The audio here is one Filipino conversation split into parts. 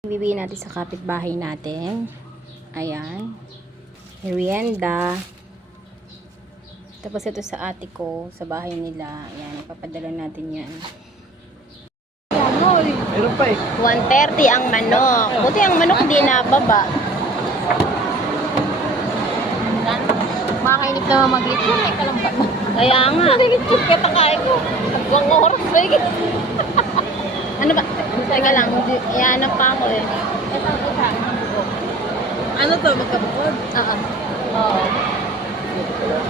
Bibigyan natin sa kapitbahay natin. Ayan. Merienda. Tapos ito sa ate ko, sa bahay nila. Ayan, ipapadala natin yan. Meron pa eh. 130 ang manok. Buti ang manok di nababa. Makainip na mag-litro, may kalambat na. Kaya nga. Litro, kaya takain ko. Nagwang oras ba yun? Ano ba? Teka lang. Iyanap pa ako eh. Ano to, magkabukod? Oo.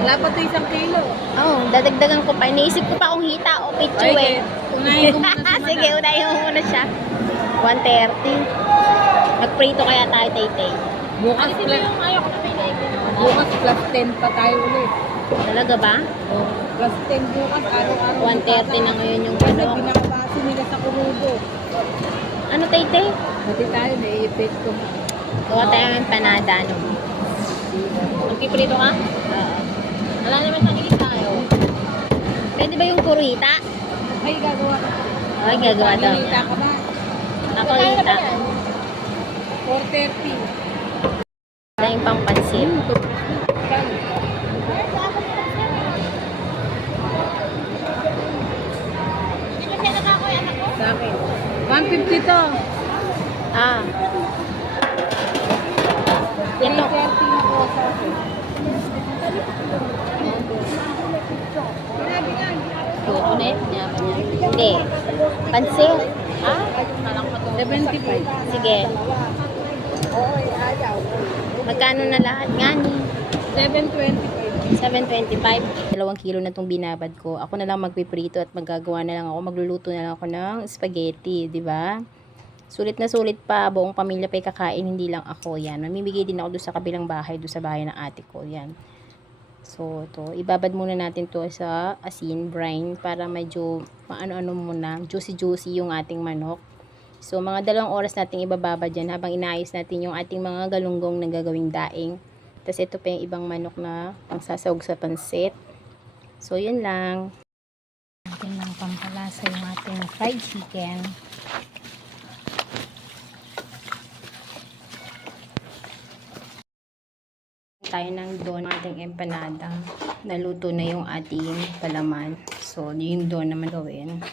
Wala pa to 1 kilo. Oo, dadagdagan ko pa. Iniisip ko pa kung hita o pitsu eh. Unahin ko muna si Madam. Sige, unahin mo muna siya. 130. Magprito kaya tayo, Tay-Tay. Bukas plus, ayaw ko na pinay ko. bukas plus 10 pa tayo ulit. Talaga ba? Oh, plus 10 bukas, araw-araw. 130 na ngayon yung Kasi manok. binakabase nila sa kurubo. Ano, Tay-Tay? Pati tayo, naiipit ko. Gawa tayo ng panada, no? Magpiprito ka? Oo. Wala naman sa kilit tayo. Pwede ba yung puro hita? Ay, gagawa ka. Ay, gagawa daw. Hinita ka ba? Ako hita. 4:30. Tayong pang pansit. Sa akin. 150 to. Ah. Ito. 30 na po sa akin. Ito na yun. Hindi. Pansit. Ah? 75. Sige. Magkano na lahat nga ni? 725. 725. 2 kilo na itong binabad ko. Ako na lang magpiprito at magagawa na lang ako. Magluluto na lang ako ng spaghetti. Diba? Sulit na sulit pa. Buong pamilya pa kakain. Hindi lang ako. Yan. Mamimigay din ako doon sa kabilang bahay. Doon sa bahay ng ate ko. Yan. So, ito. Ibabad muna natin to sa asin, brine. Para medyo maano-ano muna. Juicy-juicy yung ating manok. So, mga 2 oras nating ibababa dyan habang inaayos natin yung ating mga galunggong na gagawing daing. Tapos, ito pa yung ibang manok na pangsasawag sa pansit. So, yun lang. Natin lang pampalasa yung ating fried chicken. Tayo ng doon ating empanada. Naluto na yung ating palaman. So, yung doon naman gawin.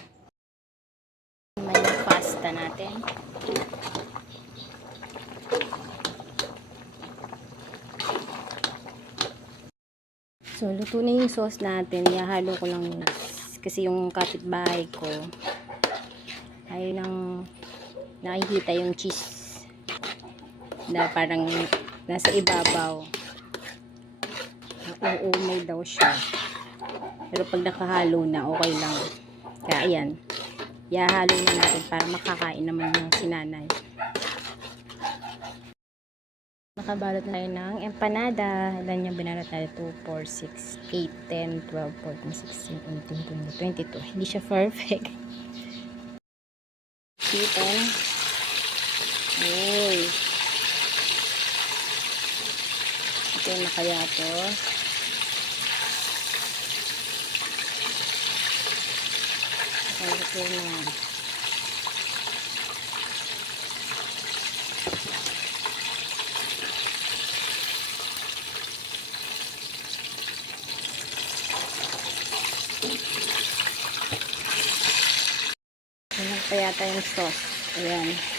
Yung pasta natin. So, luto na yung sauce natin. Ihahalo ko lang yun. Kasi yung kapitbahay ko ayaw nang nakikita yung cheese na parang nasa ibabaw. Uumay daw siya. Pero pag nakahalo na, okay lang. Kaya ayan. Ihahalo na natin para makakain naman yung sinanay. Nakabalot na tayo ng empanada. Ilan yung binalot natin? 2, 4, 6, 8, 10, 12, 14, 16, 18, 20, 22. Hindi siya perfect. Chicken. Uy. Ito na kaya to. Ito na. Ayan pa yata yung sauce. Ayan.